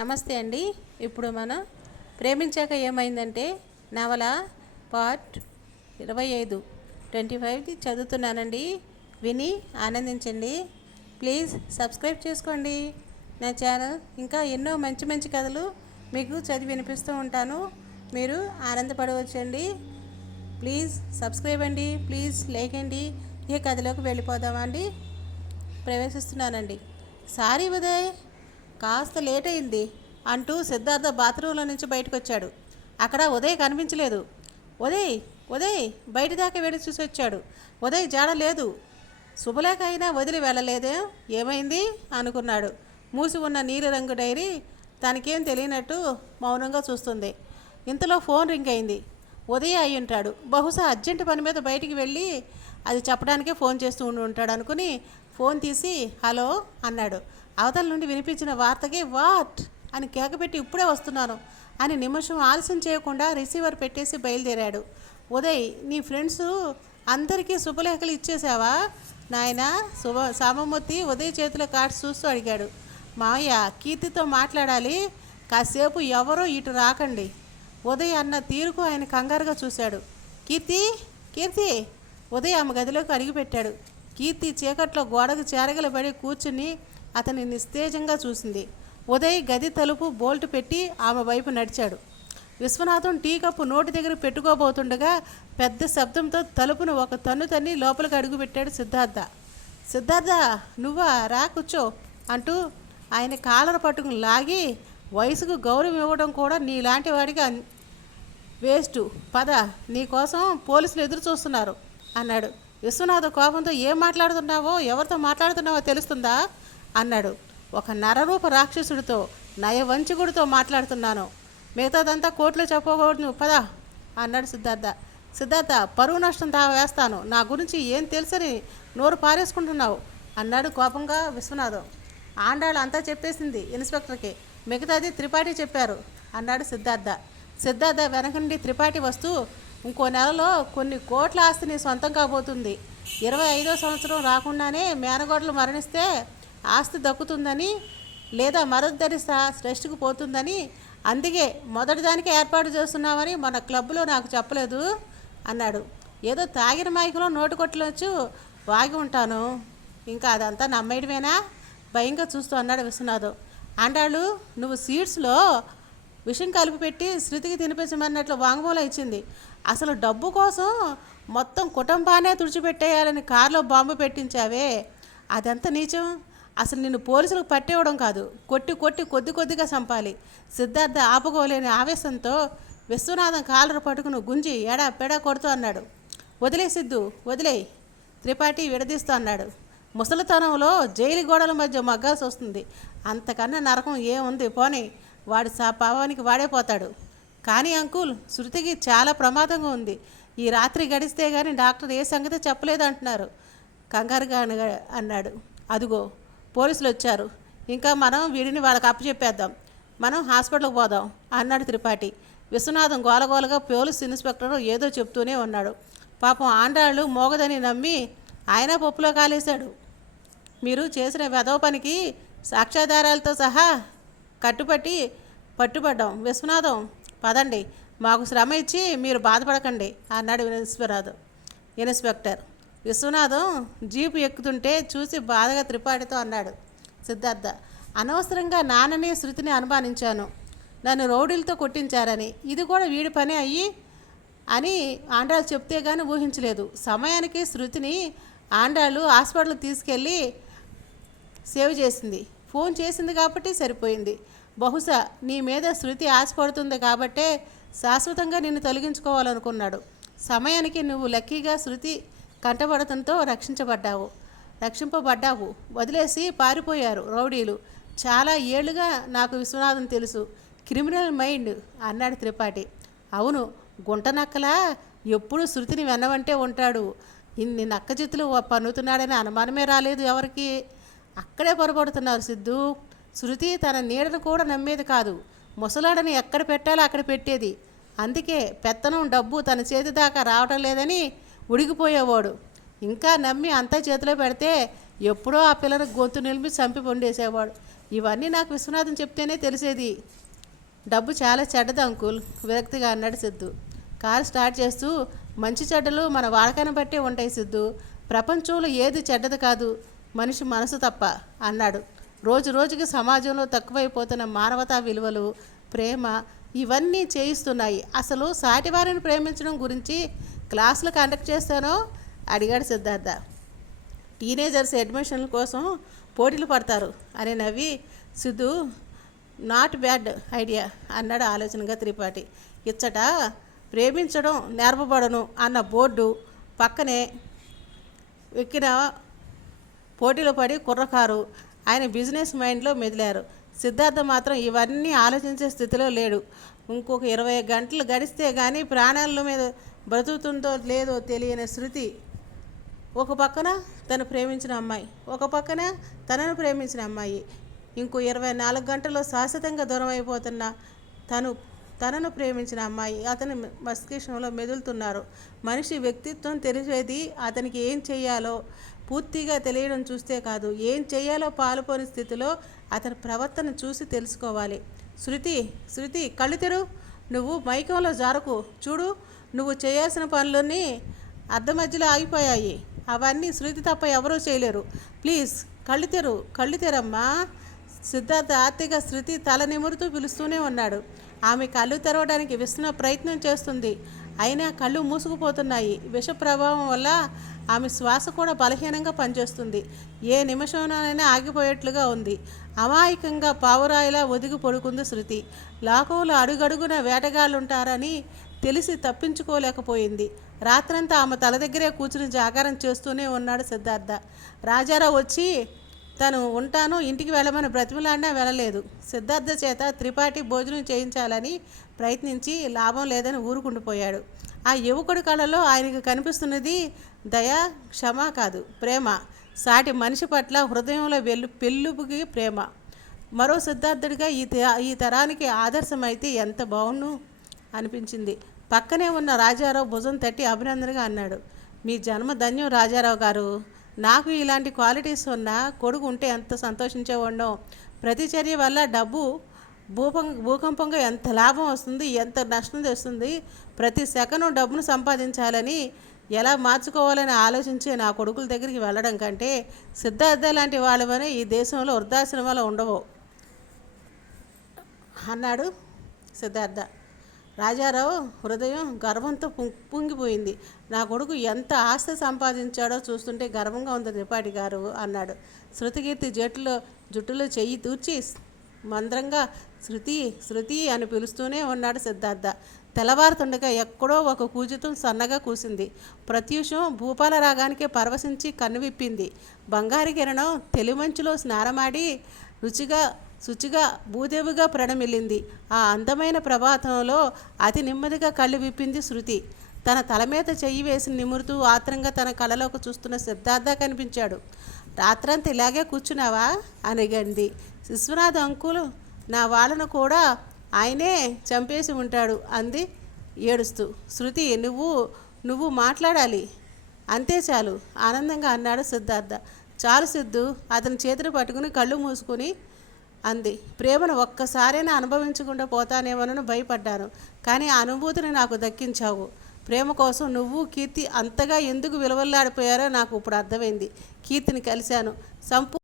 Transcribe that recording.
నమస్తే అండి. ఇప్పుడు మనం ప్రేమించాక ఏమైందంటే నవల పార్ట్ 25 చదువుతున్నానండి. విని ఆనందించండి. ప్లీజ్ సబ్స్క్రైబ్ చేసుకోండి నా ఛానల్. ఇంకా ఎన్నో మంచి మంచి కథలు మీకు చదివి వినిపిస్తూ ఉంటాను. మీరు ఆనందపడవచ్చండి. ప్లీజ్ సబ్స్క్రైబ్ అండి, ప్లీజ్ లైక్ అండి. ఈ కథలోకి వెళ్ళిపోదామండి. ప్రవేశిస్తున్నానండి. సారీ ఉదయ్, కాస్త లేట్ అయింది అంటూ సిద్ధార్థ బాత్రూంలో నుంచి బయటకు వచ్చాడు. అక్కడ ఉదయ్ కనిపించలేదు. ఉదయ్ ఉదయ్ బయట దాకా వెళ్ళి చూసి వచ్చాడు. ఉదయ్ జాడ లేదు. శుభలేఖ అయినా వదిలి వెళ్ళలేదే, ఏమైంది అనుకున్నాడు. మూసి ఉన్న నీలిరంగు డైరీ తనకేం తెలియనట్టు మౌనంగా చూస్తుంది. ఇంతలో ఫోన్ రింగ్ అయింది. ఉదయ్ అయి ఉంటాడు. బహుశా అర్జెంటు పని మీద బయటికి వెళ్ళి అది చెప్పడానికే ఫోన్ చేస్తూ ఉండి ఉంటాడు అనుకుని ఫోన్ తీసి హలో అన్నాడు. అవతల నుండి వినిపించిన వార్తకి వాట్ అని కేకపెట్టి ఇప్పుడే వస్తున్నాను అని నిమిషం ఆలస్యం చేయకుండా రిసీవర్ పెట్టేసి బయలుదేరాడు. ఉదయ్, నీ ఫ్రెండ్స్ అందరికీ శుభలేఖలు ఇచ్చేసావా నాయనా? సామమూర్తి ఉదయ్ చేతిలో కార్డ్స్ చూస్తూ అడిగాడు. మావయ్య, కీర్తితో మాట్లాడాలి, కాసేపు ఎవరో ఇటు రాకండి. ఉదయ్ అన్న తీరుకు ఆయన కంగారుగా చూశాడు. కీర్తి కీర్తి ఉదయ్ ఆమె గదిలోకి అడుగుపెట్టాడు. కీర్తి చీకట్లో గోడకు చేరగలబడి కూర్చుని అతన్ని నిస్తేజంగా చూసింది. ఉదయ్ గది తలుపు బోల్ట్ పెట్టి ఆమె వైపు నడిచాడు. విశ్వనాథం టీ కప్పు నోటి దగ్గర పెట్టుకోబోతుండగా పెద్ద శబ్దంతో తలుపును ఒక తన్ను తన్ని లోపలికి అడుగుపెట్టాడు సిద్ధార్థ. సిద్ధార్థ, నువ్వా? రా కూర్చో అంటూ ఆయన కాలర పట్టుకుని లాగి, వయసుకు గౌరవం ఇవ్వడం కూడా నీలాంటి వాడికి వేస్ట్, పద, నీకోసం పోలీసులు ఎదురు చూస్తున్నారు అన్నాడు. విశ్వనాథ కోపంతో, ఏం మాట్లాడుతున్నావో, ఎవరితో మాట్లాడుతున్నావో తెలుస్తుందా అన్నాడు. ఒక నరరూప రాక్షసుడితో, నయవంచకుడితో మాట్లాడుతున్నాను. మిగతాదంతా కోర్టులో చెప్పకూడదు, పద అన్నాడు సిద్ధార్థ. సిద్ధార్థ, పరువు నష్టం వేస్తాను, నా గురించి ఏం తెలుసని నోరు పారేసుకుంటున్నావు అన్నాడు కోపంగా విశ్వనాథం. ఆండాళ్ళు అంతా చెప్పేసింది ఇన్స్పెక్టర్కి, మిగతాది త్రిపాఠి చెప్పారు అన్నాడు సిద్ధార్థ. సిద్ధార్థ వెనక నుండి త్రిపాఠి వస్తూ, ఇంకో నెలలో కొన్ని కోట్ల ఆస్తిని సొంతం కాబోతుంది. 25వ సంవత్సరం రాకుండానే మేనగోడలు మరణిస్తే ఆస్తి దక్కుతుందని, లేదా మరొద్దరి శ్రేష్ఠకు పోతుందని, అందుకే మొదటిదానికి ఏర్పాటు చేస్తున్నామని మన క్లబ్లో నాకు చెప్పలేదు అన్నాడు. ఏదో తాగిన మైకులో నోటుకొట్టవచ్చు వాగి ఉంటాను, ఇంకా అదంతా నమ్మేయడమేనా భయంగా చూస్తూ అన్నాడు విశ్వనాథం. ఆండాళ్ళు, నువ్వు సీడ్స్లో విషం కలిపి పెట్టి శృతికి తినిపించమన్నట్లు వాంగ్మూలం ఇచ్చింది. అసలు డబ్బు కోసం మొత్తం కుటుంబాన్నే తుడిచిపెట్టేయాలని కారులో బాంబు పెట్టించావే, అదంతా నీచం. అసలు నిన్ను పోలీసులకు పట్టేవడం కాదు, కొట్టి కొట్టి కొద్ది కొద్దిగా చంపాలి. సిద్ధార్థ ఆపుకోలేని ఆవేశంతో విశ్వనాథం కాలర పట్టుకుని గుంజి ఎడా పెడా కొడుతూ అన్నాడు. వదిలే సిద్ధు, వదిలేయి, త్రిపాఠి విడదీస్తూ అన్నాడు. ముసలితనంలో జైలు గోడల మధ్య మగ్గాల్సి వస్తుంది, అంతకన్నా నరకం ఏముంది, పోనీ, వాడి పావానికి వాడే పోతాడు. కానీ అంకుల్, శృతికి చాలా ప్రమాదంగా ఉంది, ఈ రాత్రి గడిస్తే కానీ డాక్టర్ ఏ సంగతి చెప్పలేదు అంటున్నారు కంగారుగా అన్నాడు. అదుగో పోలీసులు వచ్చారు, ఇంకా మనం వీడిని వాళ్ళకి అప్పచెప్పేద్దాం, మనం హాస్పిటల్కి పోదాం అన్నాడు త్రిపాఠి. విశ్వనాథం గోలగోలగా పోలీస్ ఇన్స్పెక్టర్ ఏదో చెప్తూనే ఉన్నాడు. పాపం ఆండాళ్ళు మోగదని నమ్మి ఆయన పప్పులో కాలేశాడు. మీరు చేసిన వెధవ పనికి సాక్ష్యాధారాలతో సహా పట్టుబడ్డాం. విశ్వనాథం, పదండి, మాకు శ్రమ ఇచ్చి మీరు బాధపడకండి అన్నాడు ఇన్స్పెక్టర్. విశ్వనాథం జీపు ఎక్కుతుంటే చూసి బాధగా త్రిపాఠితో అన్నాడు. సిద్ధార్థ, అనవసరంగా నాన్నని శృతిని అనుమానించాను, నన్ను రౌడీలతో కొట్టించారని, ఇది కూడా వీడి పని అయ్యి అని ఆండాళ్ళు చెప్తే కానీ ఊహించలేదు. సమయానికి శృతిని ఆండాళ్ళు హాస్పిటల్కి తీసుకెళ్ళి సేవ్ చేసింది, ఫోన్ చేసింది కాబట్టి సరిపోయింది. బహుశా నీ మీద శృతి ఆశపడుతుంది కాబట్టే శాశ్వతంగా నిన్ను తొలగించుకోవాలనుకున్నాడు. సమయానికి నువ్వు లక్కీగా శృతి కంటపడటంతో రక్షింపబడ్డావు. వదిలేసి పారిపోయారు రౌడీలు. చాలా ఏళ్ళుగా నాకు విశ్వనాథం తెలుసు, క్రిమినల్ మైండ్ అన్నాడు త్రిపాఠి. అవును, గుంట నక్కలా ఎప్పుడు శృతిని వెన్నవంటే ఉంటాడు. ఇన్ని నక్క చేతులు పన్నుతున్నాడని అనుమానమే రాలేదు ఎవరికి. అక్కడే పొరపడుతున్నారు సిద్ధు. శృతి తన నీడను కూడా నమ్మేది కాదు, ముసలాడని ఎక్కడ పెట్టాలో అక్కడ పెట్టేది. అందుకే పెత్తనం డబ్బు తన చేతి దాకా రావటం లేదని ఉడిగిపోయేవాడు. ఇంకా నమ్మి అంతా చేతిలో పెడితే ఎప్పుడో ఆ పిల్లని గొంతు నిలిపి చంపి పొండేసేవాడు. ఇవన్నీ నాకు విశ్వనాథం చెప్తేనే తెలిసేది. డబ్బు చాలా చెడ్డది అంకుల్, విరక్తిగా అన్నాడు సిద్ధు. కారు స్టార్ట్ చేస్తూ, మంచి చెడ్డలు మన వాడకాన్ని బట్టే ఉంటాయి సిద్ధు. ప్రపంచంలో ఏది చెడ్డది కాదు, మనిషి మనసు తప్ప అన్నాడు. రోజు రోజుకి సమాజంలో తక్కువైపోతున్న మానవతా విలువలు, ప్రేమ ఇవన్నీ చేయిస్తున్నాయి. అసలు సాటివారిని ప్రేమించడం గురించి క్లాసులు కండక్ట్ చేస్తానో అడిగాడు సిద్ధార్థ. టీనేజర్స్ అడ్మిషన్ల కోసం పోటీలు పడతారు అని నవ్వి, సిద్ధు నాట్ బ్యాడ్ ఐడియా అన్నాడు ఆలోచనగా త్రిపాఠి. ఇచ్చట ప్రేమించడం నేర్పబడను అన్న బోర్డు పక్కనే ఎక్కిన పోటీలో పడి కుర్రకారు ఆయన బిజినెస్ మైండ్లో మెదిలారు. సిద్ధార్థ మాత్రం ఇవన్నీ ఆలోచించే స్థితిలో లేడు. ఇంకొక 20 గంటలు గడిస్తే కానీ ప్రాణాల మీద బ్రతుకుతుందో లేదో తెలియని శృతి. ఒక పక్కన తను ప్రేమించిన అమ్మాయి, ఒక పక్కన తనను ప్రేమించిన అమ్మాయి. ఇంకో 24 గంటల్లో శాశ్వతంగా దూరం అయిపోతున్న తనను ప్రేమించిన అమ్మాయి అతని మస్తిష్కంలో మెదులుతున్నారు. మనిషి వ్యక్తిత్వం తెలిసేది అతనికి ఏం చేయాలో పూర్తిగా తెలియడం చూస్తే కాదు, ఏం చేయాలో పాలుపోని స్థితిలో అతని ప్రవర్తన చూసి తెలుసుకోవాలి. శృతి కళ్ళు తెరు, నువ్వు మైకంలో జారకు. చూడు, నువ్వు చేయాల్సిన పనులన్నీ అర్ధ మధ్యలో ఆగిపోయాయి. అవన్నీ శృతి తప్ప ఎవరూ చేయలేరు. ప్లీజ్ కళ్ళు తెరమ్మా. సిద్ధార్థ ఆర్తిగా శృతి తల నిమురుతూ పిలుస్తూనే ఉన్నాడు. ఆమె కళ్ళు తెరవడానికి విస్తున్న ప్రయత్నం చేస్తుంది. అయినా కళ్ళు మూసుకుపోతున్నాయి. విష ప్రభావం వల్ల ఆమె శ్వాస కూడా బలహీనంగా పనిచేస్తుంది. ఏ నిమిషంలోనైనా ఆగిపోయేట్లుగా ఉంది. అమాయకంగా పావురాయిలా ఒదిగి పడుకుంది శృతి. లోకంలో అడుగడుగున వేటగాళ్ళుంటారని తెలిసి తప్పించుకోలేకపోయింది. రాత్రంతా ఆమె తల దగ్గరే కూర్చుని జాగారం చేస్తూనే ఉన్నాడు సిద్ధార్థ. రాజారావు వచ్చి తను ఉంటాను ఇంటికి వెళ్ళమని బ్రతిమలాడినా వెళ్ళలేదు. సిద్ధార్థ చేత త్రిపాఠి భోజనం చేయించాలని ప్రయత్నించి లాభం లేదని ఊరుకుండిపోయాడు. ఆ యువకుడి కళలో ఆయనకు కనిపిస్తున్నది దయ, క్షమ కాదు, ప్రేమ. సాటి మనిషి పట్ల హృదయంలో పెళ్ళుపుకి ప్రేమ. మరో సిద్ధార్థుడిగా ఈ తరానికి ఆదర్శమైతే ఎంత బాగుండు అనిపించింది. పక్కనే ఉన్న రాజారావు భుజం తట్టి అభినందనగా అన్నాడు. మీ జన్మ ధన్యం రాజారావు గారు. నాకు ఇలాంటి క్వాలిటీస్ ఉన్న కొడుకు ఉంటే ఎంత సంతోషించేవాడో. ప్రతి చర్య వల్ల డబ్బు భూకంపంగా ఎంత లాభం వస్తుంది, ఎంత నష్టం తెస్తుంది. ప్రతి సెకను డబ్బును సంపాదించాలని ఎలా మార్చుకోవాలని ఆలోచించే నా కొడుకుల దగ్గరికి వెళ్ళడం కంటే సిద్ధార్థ లాంటి వాళ్ళవనే ఈ దేశంలో వృద్ధాశ్రమాలు ఉండవు అన్నాడు సిద్ధార్థ. రాజారావు హృదయం గర్వంతో పొంగిపోయింది. నా కొడుకు ఎంత ఆస్తి సంపాదించాడో చూస్తుంటే గర్వంగా ఉంది త్రిపాఠి గారు అన్నాడు. శృతికీర్తి జుట్టులో చెయ్యి తూర్చి మంద్రంగా శృతి అని పిలుస్తూనే ఉన్నాడు సిద్ధార్థ. తెల్లవారుతుండగా ఎక్కడో ఒక కూజుతం సన్నగా కూసింది. ప్రత్యూషం భూపాల రాగానికే పరవశించి కన్ను విప్పింది. బంగారు కిరణం తెలిమంచులో స్నానమాడి శుచిగా భూదేవిగా ప్రణమిల్లింది. ఆ అందమైన ప్రభాతంలో అతి నెమ్మదిగా కళ్ళు విప్పింది శృతి. తన తల మీద చెయ్యి వేసి నిమురుతూ ఆత్రంగా తన కళ్ళలోకి చూస్తున్న సిద్ధార్థ కనిపించాడు. రాత్రంతా ఇలాగే కూర్చున్నావా అని అడిగింది. విశ్వనాథ్ అంకులు నా వాళ్ళను కూడా ఆయనే చంపేసి ఉంటాడు అంది ఏడుస్తూ. శృతి నువ్వు మాట్లాడాలి, అంతే చాలు ఆనందంగా అన్నాడు సిద్ధార్థ. చాలు సిద్ధు అతని చేతిని పట్టుకుని కళ్ళు మూసుకుని అంది. ప్రేమను ఒక్కసారైనా అనుభవించకుండా పోతానేమోనని భయపడ్డాను, కానీ ఆ అనుభూతిని నాకు దక్కించావు. ప్రేమ కోసం నువ్వు కీర్తి అంతగా ఎందుకు విలువల్లాడిపోయారో నాకు ఇప్పుడు అర్థమైంది. కీర్తిని కలిశాను.